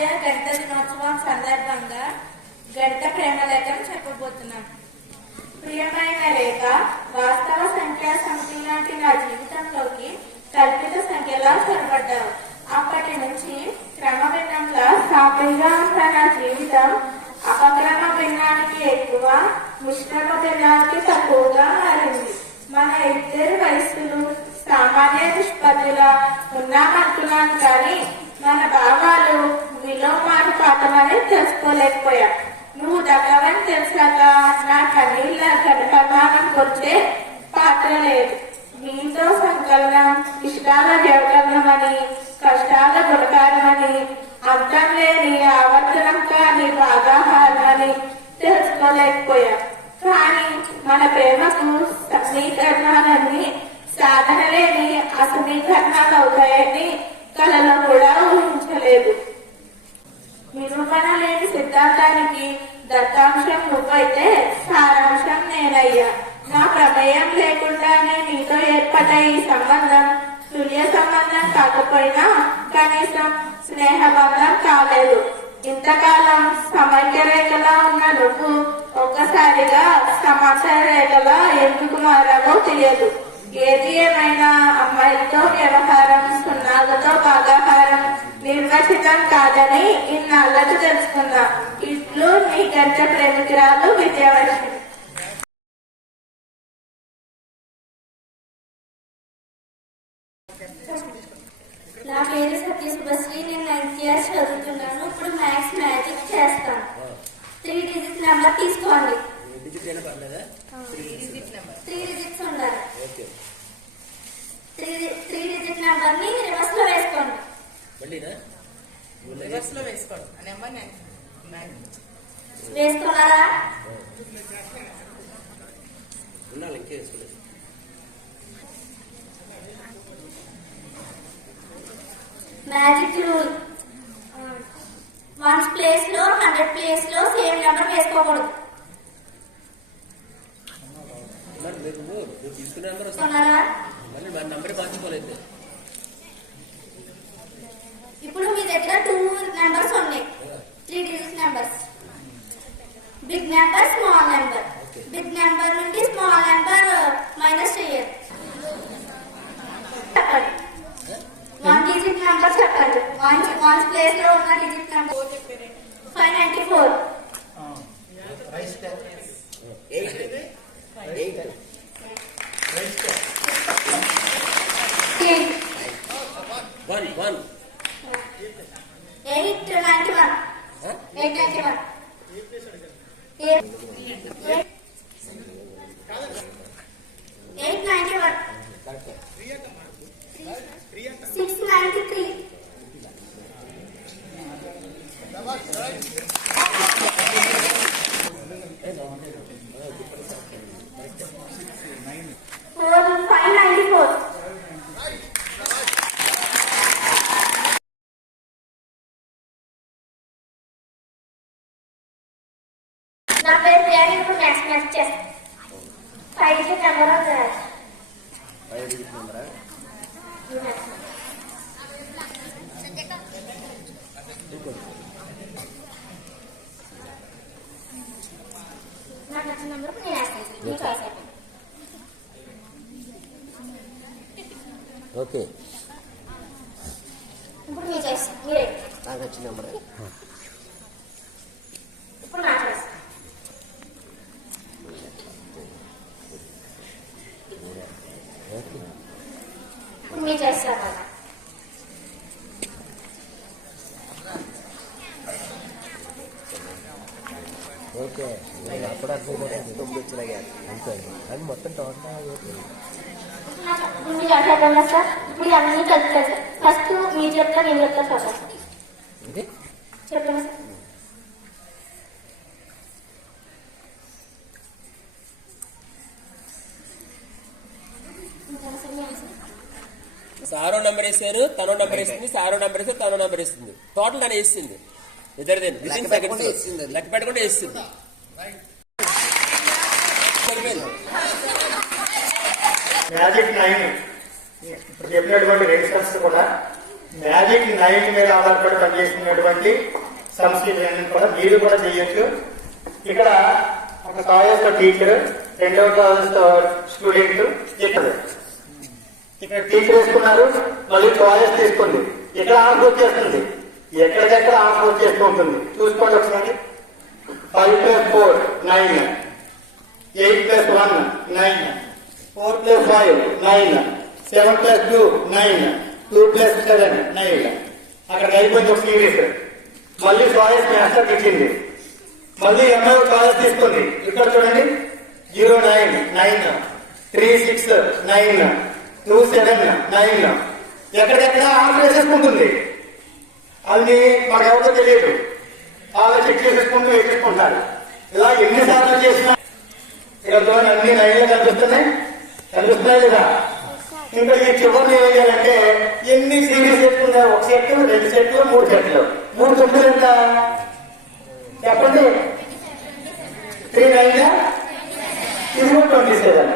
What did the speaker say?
అంతర్జాతీయ గణిత దినోత్సవం సందర్భంగా గణిత ప్రేమ లేఖను చెప్పబోతున్నాం. ప్రియమైన రేఖ, వాస్తవ సంఖ్యా సమితి లాంటి నా జీవితంలోకి కల్పిత సంఖ్యలా చొరబడ్డావు. అప్పటి నుంచి క్రమ భిన్నంగా సాఫీగా ఉన్న నా జీవితం అపక్రమ భిన్నానికి ఎక్కువ, మిశ్రమ భిన్నానికి తక్కువగా మారింది. మన ఇద్దరు వయస్సులు సామాన్య నిష్పత్తిలా ఉన్నామంటున్నాను, కానీ మన భావాలు విలోమానుపాతమని తెలుసుకోలేకపోయా. నువ్వు దగ్గరని తెలిసాక నా కన్నీళ్ళ పరిమాణం వచ్చే పాత్ర లేదు. నీతో సంకలనం, ఇష్టాల వ్యవకరణమని, కష్టాల గుణకారమని, అర్థం లేని ఆవర్తనం కాని భాగాహారమని తెలుసుకోలేకపోయా. కానీ మన ప్రేమకు సమీకరణాలన్నీ సాధన లేని అసమీకరణాలు అవుతాయని కలలో కూడా ఊహించలేదు. నిరూపణ లేని సిద్ధాంతానికి దత్తాంశం నువ్వైతే సారాంశం నేనయ్యా. నా ప్రమేయం లేకుండానే నీతో ఏర్పడ్డ ఈ సంబంధం తుల్య సంబంధం కాకపోయినా కనీసం స్నేహబంధం కాలేదు. ఇంతకాలం సమైక్య రేఖలా ఉన్న నువ్వు ఒక్కసారిగా సమాచార రేఖలా ఎందుకు మారావో తెలియదు. ఏది ఏమైనా అమ్మాయిలతో వ్యవహారం, సున్నాలతో భాగాహారం నిర్వచితం కాదని ఇన్నాళ్ళకు తెలుసుకున్నా. ఇట్లు నీ గంట ప్రేమికురాలు విద్యావర్షిణి. నా పేరు సత్యశుభశ్రీ. నేను 9th క్లాస్ చదువుతున్నాను. ఇప్పుడు మ్యాథ్స్ మ్యాజిక్ చేస్తాను. 3 డిజిట్ నెంబర్ తీసుకోండి. 3 డిజిట్స్ ఉండాలి. 3 డిజిట్ నెంబర్ ని రివర్స్ లో వేసుకోండి. వేసుకున్నారా? మ్యాజిక్ రూల్, 1 ప్లేస్ లో 100 ప్లేస్ లో సేమ్ నెంబర్ వేసుకోకూడదు. ఇప్పుడు మీ దగ్గర 2 నెంబర్స్ ఉన్నాయి, 3 digit numbers. Big number, small number. Big number నుండి స్మాల్ నెంబర్ మైనస్ చేయాలి. చెప్పండి, 1 డిజిట్ నెంబర్ చెప్పండి. 1 ప్లేస్ లో ఉన్న డిజిట్ నెంబర్ 594. 891. 891. 693. 594. నా పేరు ప్రియాని. ఇప్పుడు మ్యాథ్స్ మ్యాథ్స్ చేస్తాను. 5 డిజిట్ నెంబర్ అవుతుంది. 5 డిజిట్ నెంబరా? నాకు నచ్చిన నెంబర్ నేను వేస్తాను. ఓకే, ఇప్పుడు మీరు చేస్తాను. మీరే నాకు నచ్చిన నెంబర్. ఇప్పుడు నాకు చేస్తాను. ఇప్పుడు మీరు చేస్తారు కదా. ఓకే, అప్పుడు అర్థమైపోతుంది. 9 వచ్చినాయి అంతే. అది మొత్తం టోటల్ మీరు అర్థం సార్. ఇప్పుడు అన్ని కలిసి ఫస్ట్ మీరు చెప్తారు, నేను చెప్తాను సార్. చెప్పండి సార్. సారో నెంబర్ వేసారు, తనో నెంబర్ వేస్తుంది, సారో నెంబర్ వేసారు, తనో నెంబర్ వేస్తుంది. టోటల్ తను వేస్తుంది. ఇద్దరిదేను లెక్క పెట్టుకుంటే వేస్తుంది. మ్యాజిక్ 9 ఇప్పుడు చెప్పినటువంటి రేట్స్ కూడా మ్యాజిక్ 9 మీద ఆధారపడి పనిచేస్తున్నటువంటి సంస్థలన్నీ కూడా మీరు కూడా చేయొచ్చు. ఇక్కడ ఒక కాలేజ్ టీచర్, రెండవ కాలేజ్ స్టూడెంట్, ఇక్కడ టీచర్ వేసుకున్నారు, మళ్ళీ కాలేజ్ తీసుకుంది, ఇక్కడ ఆఫ్ వచ్చేస్తుంది, ఎక్కడికెక్కడ ఆఫ్ వచ్చేస్తూ ఉంటుంది. చూసుకోండి ఒకసారి. 5 + 4 9, 8 + 1 9, 4 + 5 9, 7 + 2 9, 2 + 7 9. అక్కడికి అయిపోయింది ఒక సిరీస్. మళ్ళీ కాలేజ్ మాస్టర్ ఇచ్చింది, మళ్ళీ ఎంఐ కాలేజ్ తీసుకుంది. ఇక్కడ చూడండి 0 9 9, 3 6 9, 2 7 9. ఎక్కడికెక్కడ ఆఫ్ వేసేసుకుంటుంది. అది మాకు ఎవరితో తెలియదు. అలా చెక్ చేసేసుకుంటూ వేసేసుకుంటారు. ఇలా ఎన్నిసార్లు చేసినా ఇక్కడ చూడండి అన్ని 9 కనిపిస్తున్నాయి లేదా? ఇంకా ఈ చివరిని ఏం చేయాలంటే ఎన్ని సిరీస్ వేసుకున్నా, 1 సెట్ 2 సెట్లు 3 సెట్లు, 3 9 ఎంత చెప్పండి? 3 9 ఇది 27.